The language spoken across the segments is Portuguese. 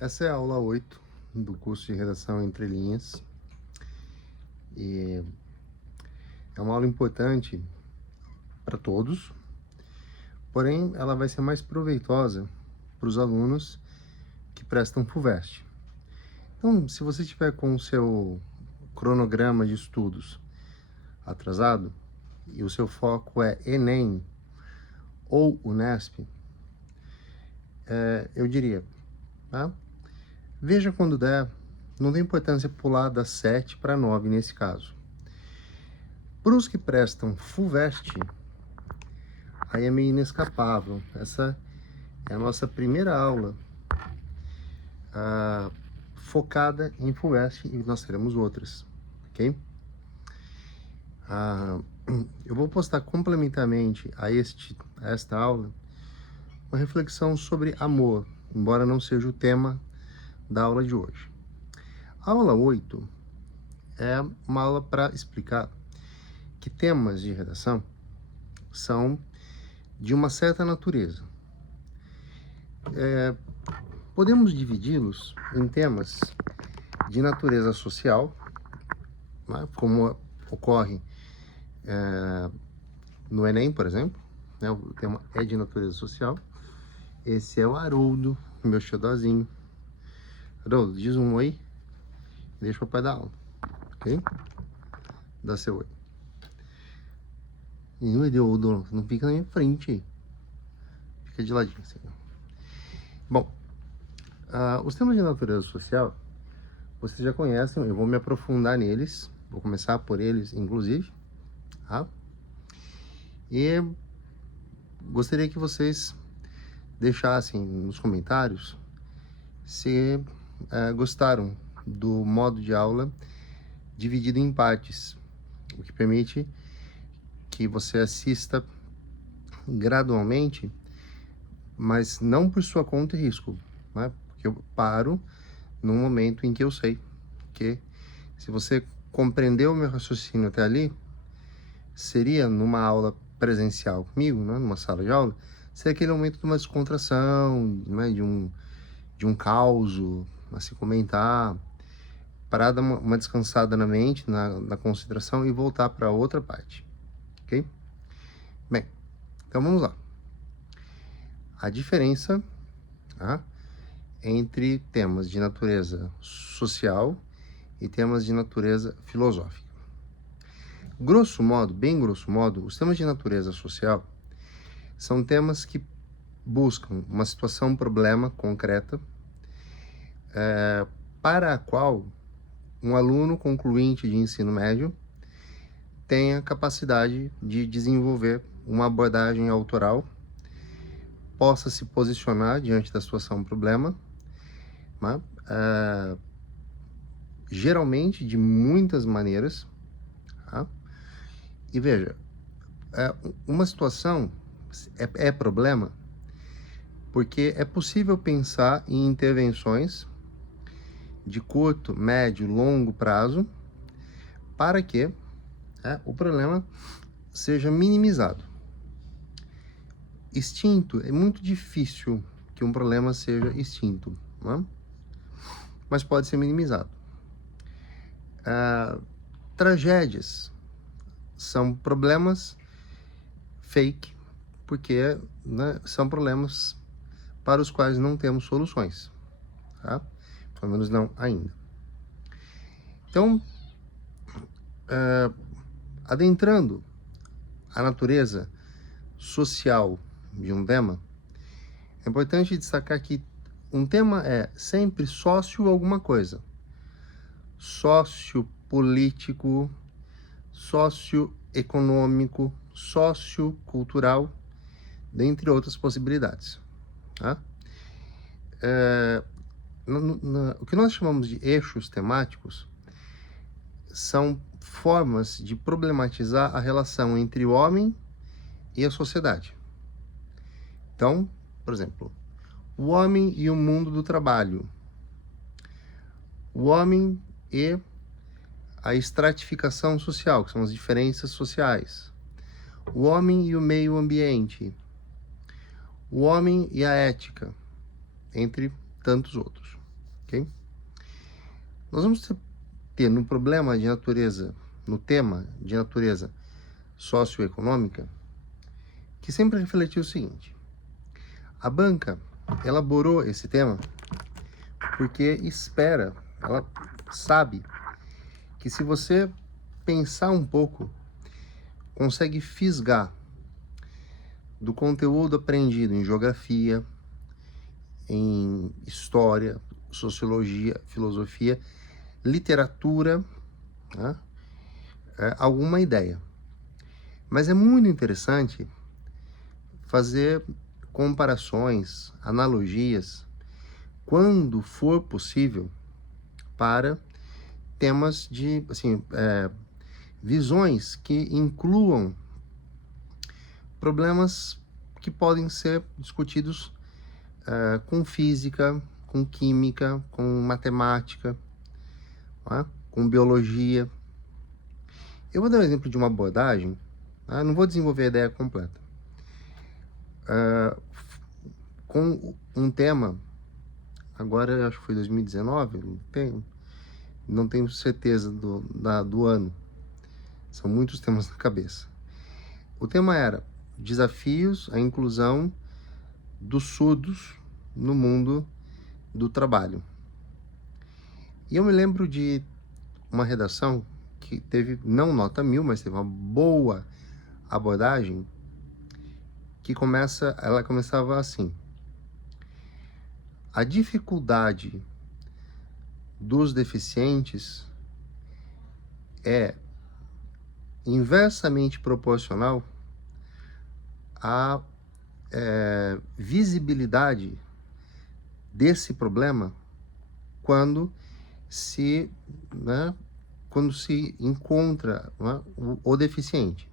Essa é a aula 8 do curso de Redação Entre Linhas e é uma aula importante para todos, porém ela vai ser mais proveitosa para os alunos que prestam FUVEST. Então, se você estiver com o seu cronograma de estudos atrasado e o seu foco é Enem ou Unesp, eu diria, tá? Veja quando der, não tem importância pular das 7 para 9 nesse caso. Para os que prestam FUVEST, aí é meio inescapável. Essa é a nossa primeira aula focada em FUVEST e nós teremos outras, ok? Eu vou postar complementarmente a esta aula uma reflexão sobre amor, embora não seja o tema da aula de hoje. A aula 8 é uma aula para explicar que temas de redação são de uma certa natureza. Podemos dividi-los em temas de natureza social, né, como ocorre no Enem, por exemplo, né, o tema é de natureza social. Esse é o Haroldo, meu xodózinho. Haroldo, diz um oi, deixa o papai dar aula, ok? Dá seu oi. Haroldo, não fica na minha frente, fica de ladinho assim. Bom, os temas de natureza social, vocês já conhecem, eu vou me aprofundar neles, vou começar por eles, inclusive, tá? E gostaria que vocês deixassem nos comentários se gostaram do modo de aula dividido em partes, o que permite que você assista gradualmente, mas não por sua conta e risco, né? Porque eu paro no momento em que eu sei que, se você compreendeu o meu raciocínio até ali, seria numa aula presencial comigo, né, numa sala de aula, seria aquele momento de uma descontração, né, de um causo a se comentar, para dar uma descansada na mente, na consideração e voltar para outra parte, ok? Bem, então vamos lá. A diferença, tá, entre temas de natureza social e temas de natureza filosófica. Grosso modo, bem grosso modo, os temas de natureza social são temas que buscam uma situação, um problema concreta, para a qual um aluno concluinte de ensino médio tenha capacidade de desenvolver uma abordagem autoral, possa se posicionar diante da situação, problema, né? Geralmente de muitas maneiras, tá? E veja, uma situação é problema porque é possível pensar em intervenções de curto, médio, longo prazo para que o problema seja minimizado. Extinto, é muito difícil que um problema seja extinto, né? Mas pode ser minimizado. Tragédias são problemas fake, porque, né, são problemas para os quais não temos soluções, tá? Pelo menos não ainda. Então, adentrando a natureza social de um tema, é importante destacar que um tema é sempre sócio alguma coisa. Sociopolítico, socioeconômico, sociocultural, dentre outras possibilidades, tá? O que nós chamamos de eixos temáticos são formas de problematizar a relação entre o homem e a sociedade. Então, por exemplo, o homem e o mundo do trabalho, o homem e a estratificação social, que são as diferenças sociais, o homem e o meio ambiente, o homem e a ética, entre tantos outros. ok? Nós vamos ter no problema de natureza, no tema de natureza socioeconômica, que sempre refletiu o seguinte: a banca elaborou esse tema porque ela sabe que se você pensar um pouco, consegue fisgar do conteúdo aprendido em geografia, em história, sociologia, filosofia, literatura, né, alguma ideia. Mas é muito interessante fazer comparações, analogias, quando for possível, para temas de, assim, visões que incluam problemas que podem ser discutidos com física, com química, com matemática, né, com biologia. Eu vou dar um exemplo de uma abordagem, não vou desenvolver a ideia completa, com um tema, agora acho que foi 2019, não tenho certeza do ano, são muitos temas na cabeça. O tema era desafios à inclusão dos surdos no mundo do trabalho. E eu me lembro de uma redação que teve, não nota 1000, mas teve uma boa abordagem, ela começava assim: a dificuldade dos deficientes é inversamente proporcional à visibilidade desse problema quando se encontra, né, o deficiente,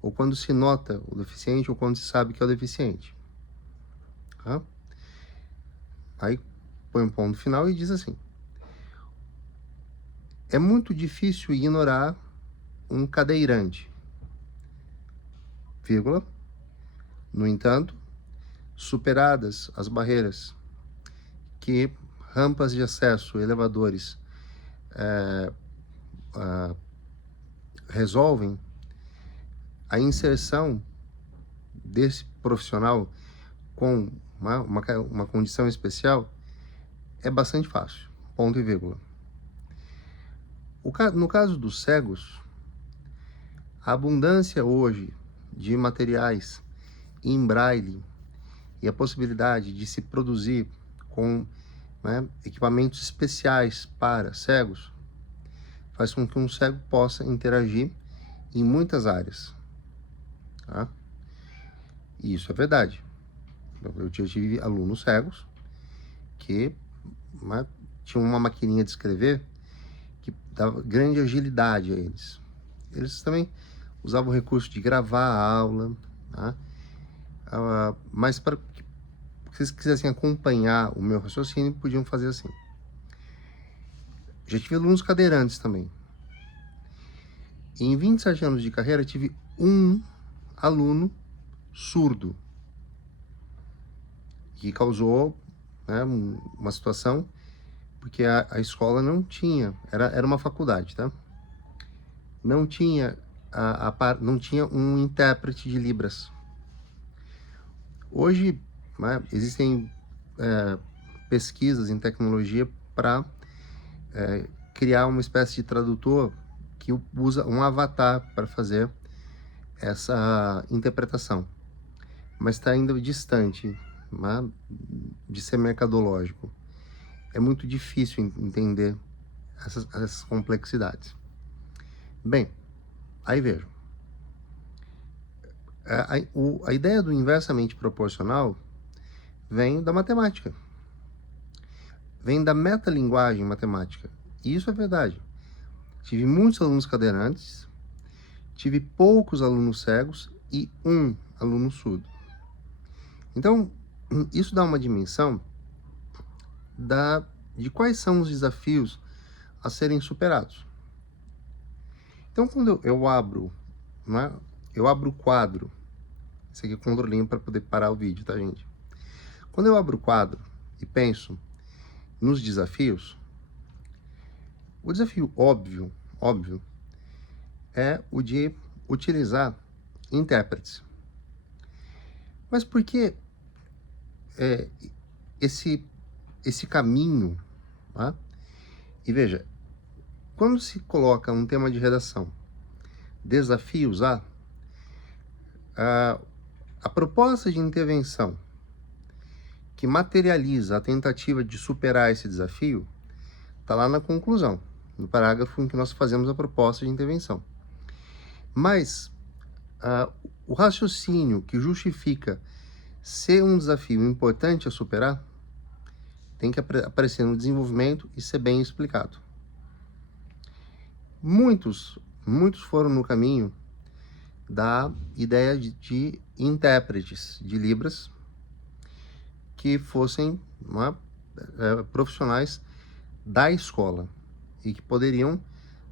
ou quando se nota o deficiente, ou quando se sabe que é o deficiente. Tá? Aí põe um ponto final e diz assim: é muito difícil ignorar um cadeirante, vírgula. No entanto, superadas as barreiras que rampas de acesso, elevadores resolvem, a inserção desse profissional com uma condição especial é bastante fácil, ponto e vírgula. No caso dos cegos, a abundância hoje de materiais em braille e a possibilidade de se produzir com, né, equipamentos especiais para cegos faz com que um cego possa interagir em muitas áreas. Tá? E isso é verdade. Eu tive alunos cegos que, né, tinham uma maquininha de escrever que dava grande agilidade a eles. Eles também usavam o recurso de gravar a aula, tá? Mas para que vocês quisessem acompanhar o meu raciocínio, podiam fazer assim. Já tive alunos cadeirantes também. Em 27 anos de carreira, tive um aluno surdo, que causou, né, uma situação, porque a escola não tinha, era uma faculdade, tá? Não tinha, não tinha um intérprete de Libras. Hoje, né, existem pesquisas em tecnologia para criar uma espécie de tradutor que usa um avatar para fazer essa interpretação, mas está ainda distante, né, de ser mercadológico. É muito difícil entender essas complexidades. Bem, aí vejo. A ideia do inversamente proporcional vem da matemática. Vem da metalinguagem matemática. E isso é verdade. Tive muitos alunos cadeirantes, tive poucos alunos cegos e um aluno surdo. Então, isso dá uma dimensão de quais são os desafios a serem superados. Então, quando eu abro, né, eu abro o quadro, esse aqui é o controlinho para poder parar o vídeo, tá, gente? Quando eu abro o quadro e penso nos desafios, o desafio óbvio, é o de utilizar intérpretes. Mas por que esse caminho? Tá? E veja, quando se coloca um tema de redação, desafios a proposta de intervenção que materializa a tentativa de superar esse desafio está lá na conclusão, no parágrafo em que nós fazemos a proposta de intervenção. Mas o raciocínio que justifica ser um desafio importante a superar tem que aparecer no desenvolvimento e ser bem explicado. Muitos foram no caminho da ideia de intérpretes de Libras que fossem profissionais da escola e que poderiam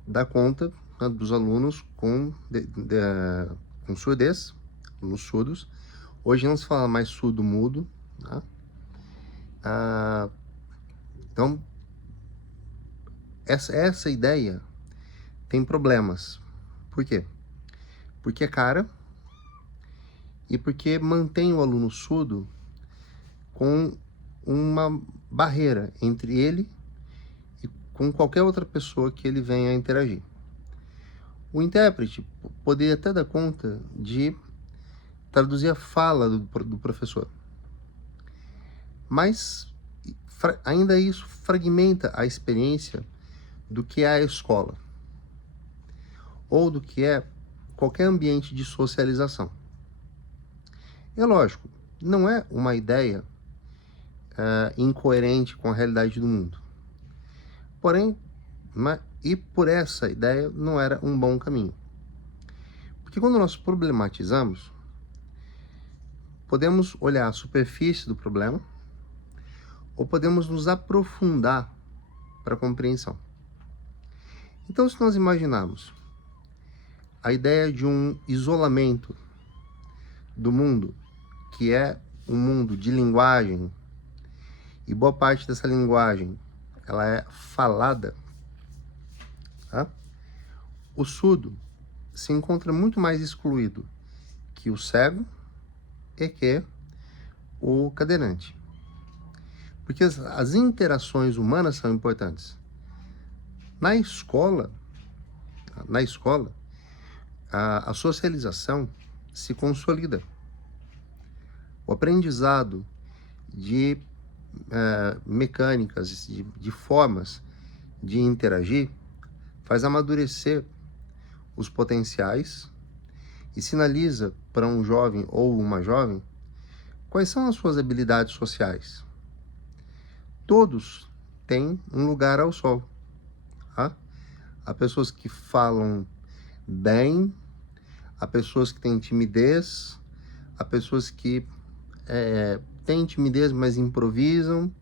dar conta dos alunos com surdez, alunos surdos. Hoje não se fala mais surdo-mudo, né? Então, essa ideia tem problemas. Por quê? Porque é cara e porque mantém o aluno surdo com uma barreira entre ele e com qualquer outra pessoa que ele venha a interagir. O intérprete poderia até dar conta de traduzir a fala do professor, mas ainda isso fragmenta a experiência do que é a escola ou do que é qualquer ambiente de socialização. É lógico, não é uma ideia incoerente com a realidade do mundo. Porém, e por essa ideia não era um bom caminho. Porque quando nós problematizamos, podemos olhar a superfície do problema ou podemos nos aprofundar para a compreensão. Então, se nós imaginarmos a ideia de um isolamento do mundo, que é um mundo de linguagem, e boa parte dessa linguagem ela é falada, tá? O surdo se encontra muito mais excluído que o cego e que o cadeirante. Porque as interações humanas são importantes. Na escola, a socialização se consolida. O aprendizado de mecânicas, de formas de interagir, faz amadurecer os potenciais e sinaliza para um jovem ou uma jovem quais são as suas habilidades sociais. Todos têm um lugar ao sol. Tá? Há pessoas que falam bem, há pessoas que têm timidez, há pessoas que têm timidez, mas improvisam.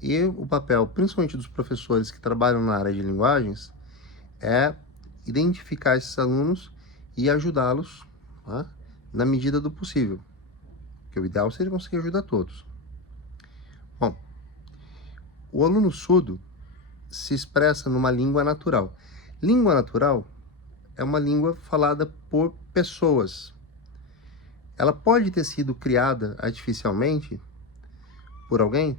E o papel, principalmente dos professores que trabalham na área de linguagens, é identificar esses alunos e ajudá-los, tá? Na medida do possível. Porque o ideal seria conseguir ajudar todos. Bom, o aluno surdo se expressa numa língua natural. Língua natural é uma língua falada por pessoas. Ela pode ter sido criada artificialmente por alguém,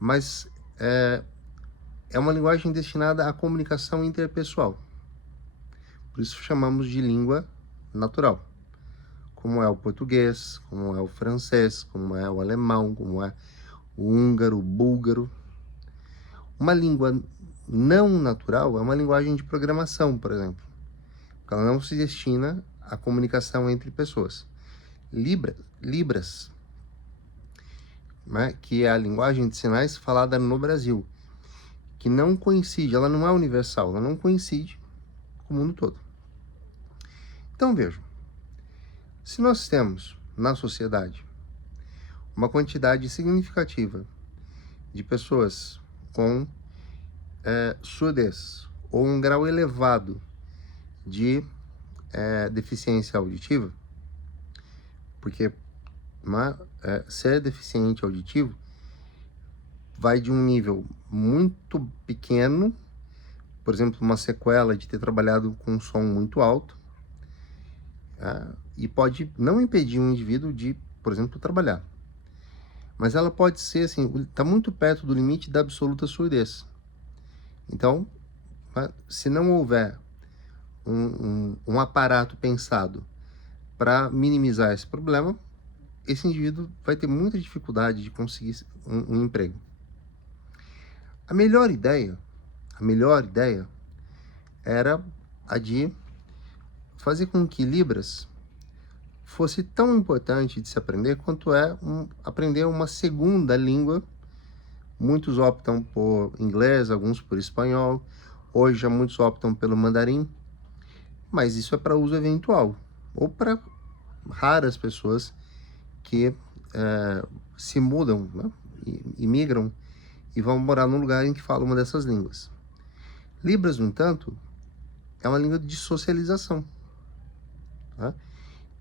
mas é uma linguagem destinada à comunicação interpessoal. Por isso chamamos de língua natural, como é o português, como é o francês, como é o alemão, como é o húngaro, o búlgaro. Uma língua não natural é uma linguagem de programação, por exemplo, porque ela não se destina à comunicação entre pessoas. Libras, né, que é a linguagem de sinais falada no Brasil, que não coincide, ela não é universal, ela não coincide com o mundo todo. Então vejam, se nós temos na sociedade uma quantidade significativa de pessoas com surdez ou um grau elevado de deficiência auditiva, porque ser deficiente auditivo vai de um nível muito pequeno, por exemplo, uma sequela de ter trabalhado com um som muito alto, e pode não impedir um indivíduo de, por exemplo, trabalhar. Mas ela pode ser, assim, está muito perto do limite da absoluta surdez. Então, se não houver um aparato pensado para minimizar esse problema, esse indivíduo vai ter muita dificuldade de conseguir um emprego. A melhor ideia era a de fazer com que Libras fosse tão importante de se aprender quanto é aprender uma segunda língua. Muitos optam por inglês, alguns por espanhol, hoje já muitos optam pelo mandarim, mas isso é para uso eventual, ou para raras pessoas que se mudam, né, e migram e vão morar num lugar em que fala uma dessas línguas. Libras, no entanto, é uma língua de socialização, tá?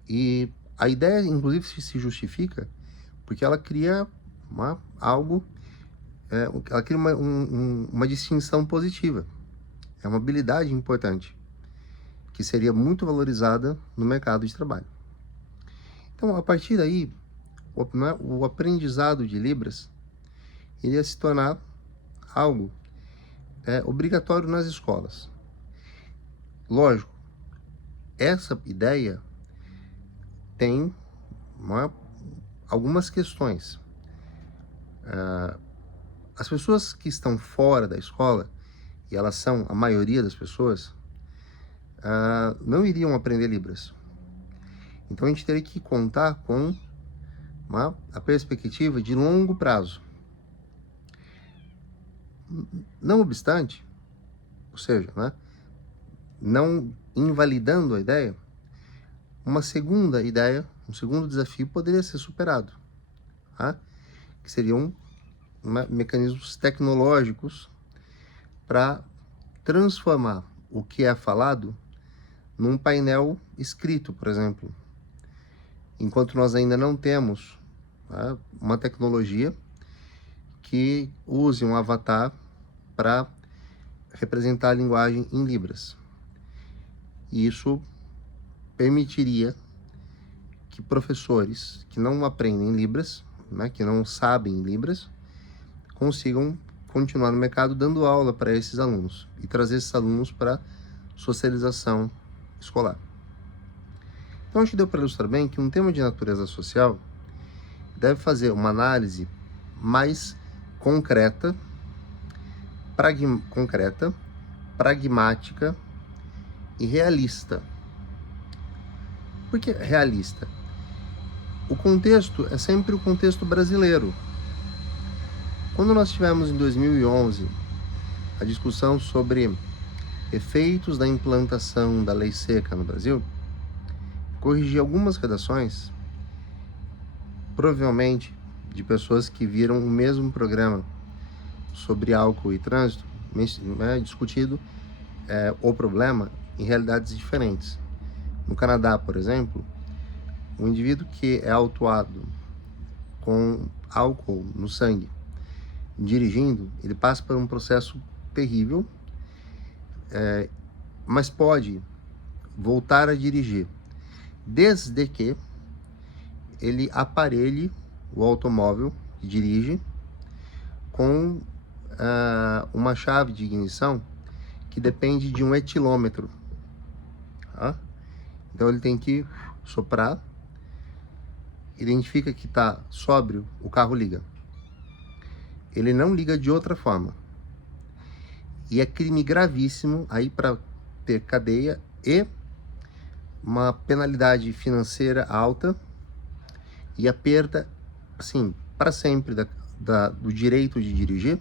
E a ideia, inclusive, se justifica porque ela cria ela cria uma distinção positiva. É uma habilidade importante que seria muito valorizada no mercado de trabalho. Então, a partir daí, o aprendizado de Libras iria se tornar algo obrigatório nas escolas. Lógico, essa ideia tem algumas questões. As pessoas que estão fora da escola, e elas são a maioria das pessoas, não iriam aprender Libras. Então a gente teria que contar com a perspectiva de longo prazo. Não obstante, ou seja, não invalidando a ideia, uma segunda ideia, um segundo desafio poderia ser superado, que seriam mecanismos tecnológicos para transformar o que é falado num painel escrito, por exemplo. Enquanto nós ainda não temos uma tecnologia que use um avatar para representar a linguagem em Libras. E isso permitiria que professores que não aprendem Libras, que não sabem Libras, consigam continuar no mercado dando aula para esses alunos e trazer esses alunos para socialização escolar. Então, acho que deu para ilustrar bem que um tema de natureza social deve fazer uma análise mais concreta, pragmática e realista. Por que realista? O contexto é sempre o contexto brasileiro. Quando nós tivemos em 2011 a discussão sobre efeitos da implantação da lei seca no Brasil, corrigi algumas redações, provavelmente de pessoas que viram o mesmo programa sobre álcool e trânsito, discutido o problema em realidades diferentes. No Canadá, por exemplo, um indivíduo que é autuado com álcool no sangue, dirigindo, ele passa por um processo terrível, mas pode voltar a dirigir, desde que ele aparelhe o automóvel que dirige com uma chave de ignição que depende de um etilômetro. Então ele tem que soprar, identifica que está sóbrio, o carro liga. Ele não liga de outra forma. E é crime gravíssimo aí para ter cadeia e uma penalidade financeira alta e a perda, assim, para sempre do direito de dirigir,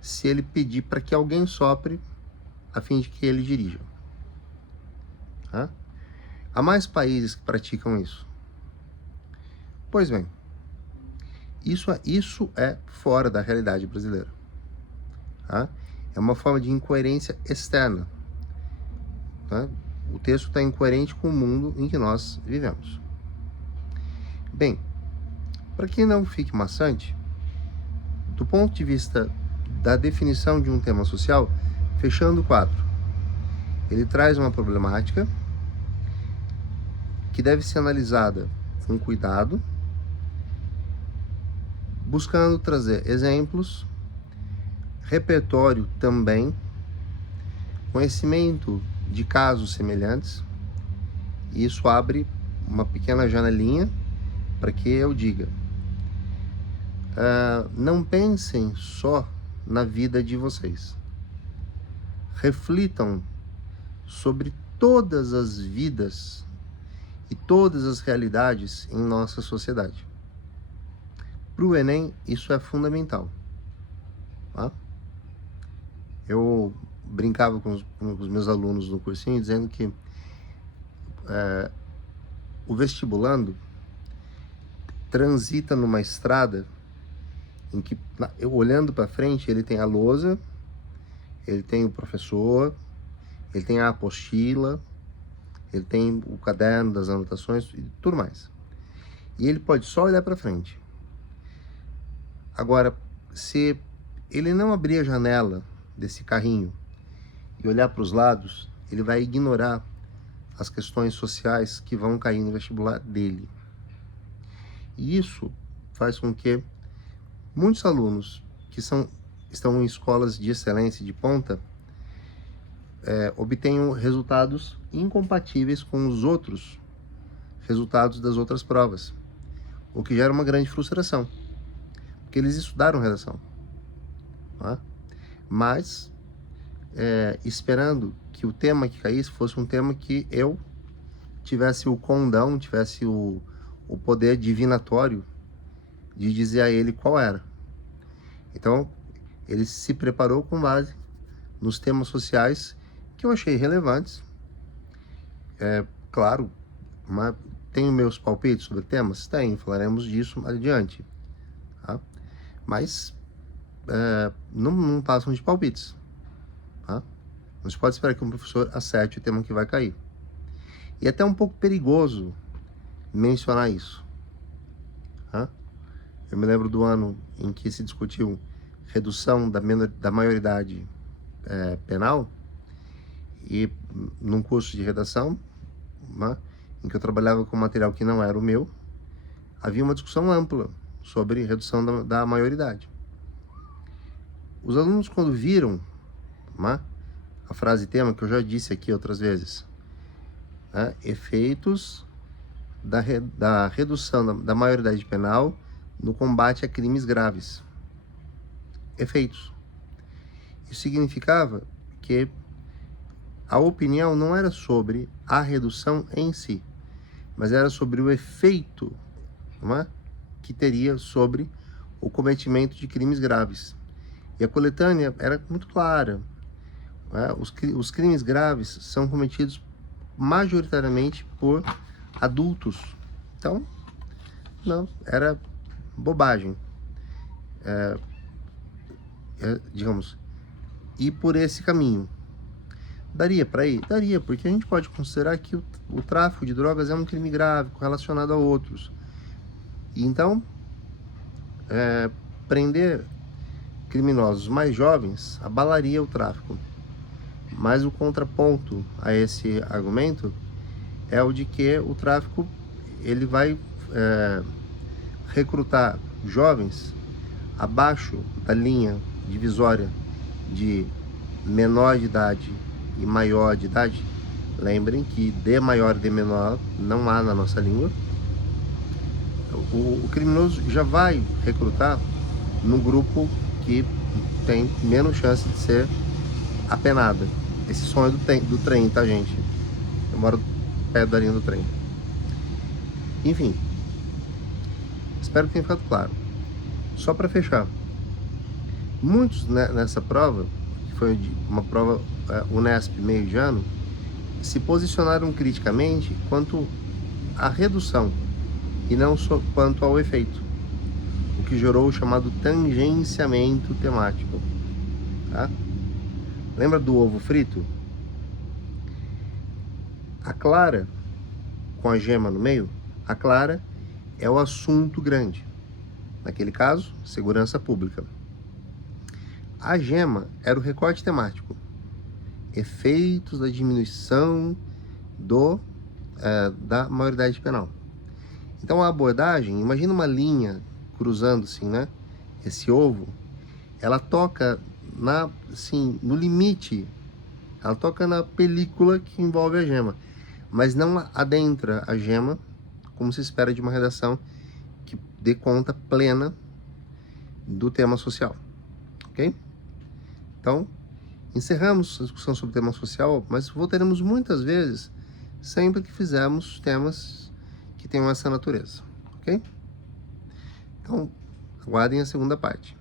se ele pedir para que alguém sopre a fim de que ele dirija. Há mais países que praticam isso. Pois bem, isso é fora da realidade brasileira. É uma forma de incoerência externa. O texto está incoerente com o mundo em que nós vivemos. Bem, para que não fique maçante, Do ponto de vista da definição de um tema social, fechando o quadro, ele traz uma problemática que deve ser analisada com cuidado, buscando trazer exemplos, repertório também, conhecimento de casos semelhantes, e isso abre uma pequena janelinha para que eu diga: não pensem só na vida de vocês. Reflitam sobre todas as vidas e todas as realidades em nossa sociedade. Para o Enem, isso é fundamental. Tá? Eu brincava com os meus alunos no cursinho dizendo que o vestibulando transita numa estrada em que, olhando para frente, ele tem a lousa, ele tem o professor, ele tem a apostila, ele tem o caderno das anotações e tudo mais. E ele pode só olhar para frente. Agora, se ele não abrir a janela desse carrinho e olhar para os lados, ele vai ignorar as questões sociais que vão cair no vestibular dele. E isso faz com que muitos alunos que estão em escolas de excelência de ponta obtenham resultados incompatíveis com os outros resultados das outras provas, o que gera uma grande frustração, porque eles estudaram redação, tá? Mas esperando que o tema que caísse fosse um tema que eu tivesse o condão, tivesse o poder divinatório de dizer a ele qual era. Então, ele se preparou com base nos temas sociais que eu achei relevantes. Claro, tenho meus palpites sobre temas? Tenho, falaremos disso mais adiante. Tá? Mas não passam de palpites. Tá? Não se pode esperar que um professor acerte o tema que vai cair. E é até um pouco perigoso mencionar isso. Tá? Eu me lembro do ano em que se discutiu redução da maioridade penal, e num curso de redação, né, em que eu trabalhava com material que não era o meu, havia uma discussão ampla sobre redução da maioridade. Os alunos, quando viram, né, a frase tema, que eu já disse aqui outras vezes, efeitos da redução da maioridade penal no combate a crimes graves. Efeitos. Isso significava que a opinião não era sobre a redução em si, mas era sobre o efeito, não é, que teria sobre o cometimento de crimes graves. E a coletânea era muito clara. Os crimes graves são cometidos majoritariamente por adultos. Então, não, era bobagem. Digamos, ir por esse caminho. Daria para ir? Daria, porque a gente pode considerar que o tráfico de drogas é um crime grave relacionado a outros. E então, prender criminosos mais jovens abalaria o tráfico. Mas o contraponto a esse argumento é o de que o tráfico ele vai recrutar jovens abaixo da linha divisória de menor de idade e maior de idade. Lembrem que de maior e de menor não há na nossa língua. O criminoso já vai recrutar no grupo que tem menos chance de ser apenada. Esse som é do trem, tá, gente? Eu moro perto da linha do trem. Enfim, espero que tenha ficado claro. Só para fechar, muitos nessa prova, que foi uma prova Unesp meio de ano, se posicionaram criticamente quanto à redução e não só quanto ao efeito, o que gerou o chamado tangenciamento temático. Tá? Lembra do ovo frito? A clara com a gema no meio, a clara é o assunto grande. Naquele caso, segurança pública. A gema era o recorte temático. Efeitos da diminuição da maioridade penal. Então a abordagem, imagina uma linha cruzando assim, né? Esse ovo, ela toca no limite, ela toca na película que envolve a gema, mas não adentra a gema, como se espera de uma redação que dê conta plena do tema social, ok? Então, encerramos a discussão sobre o tema social, mas voltaremos muitas vezes, sempre que fizermos temas que tenham essa natureza, ok? Então, aguardem a segunda parte.